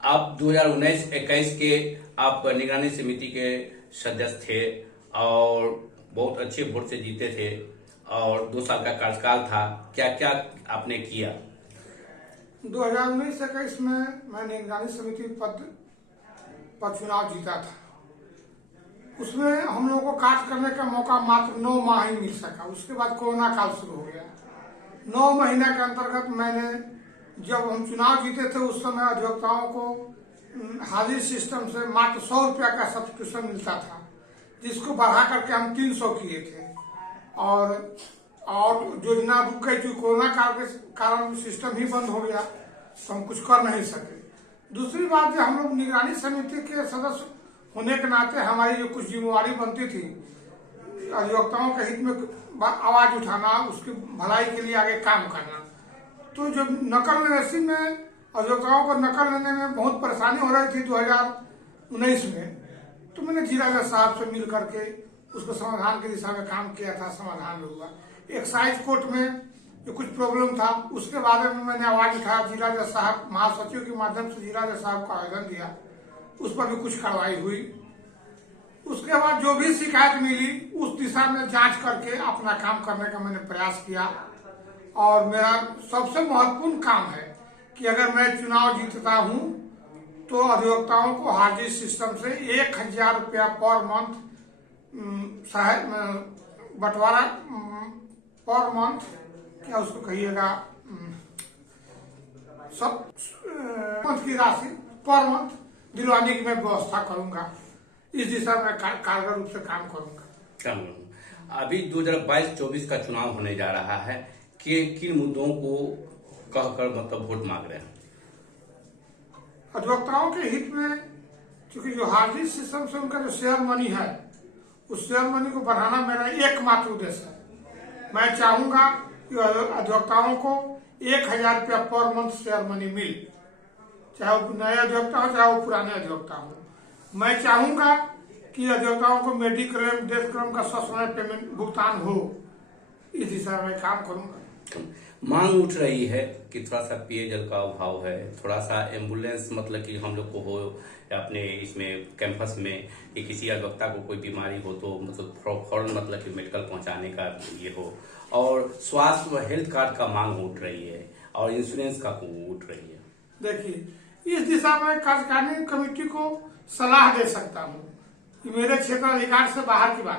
आप 2019-21 के आप निगरानी समिति के सदस्य थे और बहुत अच्छे वोट से जीते थे और 2 साल का कार्यकाल था। क्या क्या आपने किया? 2019-21 में मैं निगरानी समिति पद पर चुनाव जीता था। उसमें हम लोगों को कार्य करने का मौका मात्र 9 माह ही मिल सका। उसके बाद कोरोना काल शुरू हो गया। 9 महीने के अंतर्गत मैंने, जब हम चुनाव जीते थे उस समय अधिवक्ताओं को हाजिर सिस्टम से मात्र 100 रुपया का सब्सक्रिप्शन मिलता था, जिसको बढ़ा करके हम 300 किए थे। और योजना रुक गई क्योंकि कोरोना काल के कारण सिस्टम ही बंद हो गया, तो हम कुछ कर नहीं सके। दूसरी बात, जो हम लोग निगरानी समिति के सदस्य होने के नाते हमारी जो कुछ जिम्मेवारी बनती थी, अधिवक्ताओं के हित में आवाज उठाना, उसकी भलाई के लिए आगे काम करना। तो जब नकल निरसी में अधिवक्ताओं को नकल लेने में बहुत परेशानी हो रही थी 2019 में, तो मैंने जिला जज साहब से मिल करके उसको समाधान की दिशा में काम किया था। समाधान हुआ। एक्साइज कोर्ट में जो कुछ प्रॉब्लम था, उसके बारे में मैंने आवाज उठाया। जिला जज साहब, महासचिव के माध्यम से जिला जज साहब को आवेदन दिया, उस पर भी कुछ कार्रवाई हुई। उसके बाद जो भी शिकायत मिली उस दिशा में जांच करके अपना काम करने का मैंने प्रयास किया। और मेरा सबसे महत्वपूर्ण काम है कि अगर मैं चुनाव जीतता हूं तो अधिवक्ताओं को हाजिर सिस्टम से 1000 रुपया पर मंथ बंटवारा पर मंथ, क्या उसको कहिएगा, सब मंथ की राशि पर मंथ दिलवाने की मैं व्यवस्था करूंगा। इस दिशा में कारगर रूप से काम करूंगा। अभी 2022-24 का चुनाव होने जा रहा है कि किन मुद्दों को कहकर मतलब वोट मांग रहे हैं? अधिवक्ताओं के हित में, क्योंकि जो हाजिर सिस्टम से उनका जो शेयर मनी है, उस शेयर मनी को बढ़ाना मेरा एकमात्र उद्देश्य है। मैं चाहूंगा कि अधिवक्ताओं को 1000 रुपया पर मंथ शेयर मनी मिले, चाहे वो नए अधिवक्ता हो चाहे वो पुराने अधिवक्ता हो। मैं चाहूंगा कि अधिवक्ताओं को मेडिक्लेम, डेथ क्लेम का ससमय पेमेंट भुगतान हो। इस दिशा में काम करूंगा। मांग उठ रही है कि थोड़ा सा पेयजल का अभाव है, थोड़ा सा एम्बुलेंस मतलब कि हम लोग को हो अपने इसमें कैंपस में कि किसी अधिवक्ता को कोई बीमारी हो तो मतलब फौरन मतलब कि मेडिकल पहुंचाने का ये हो, और स्वास्थ्य व हेल्थ कार्ड का मांग उठ रही है और इंश्योरेंस का उठ रही है। देखिए, इस दिशा में कार्यकारिणी कमेटी को सलाह दे सकता हूँ कि मेरे क्षेत्र अधिकार से बाहर की बात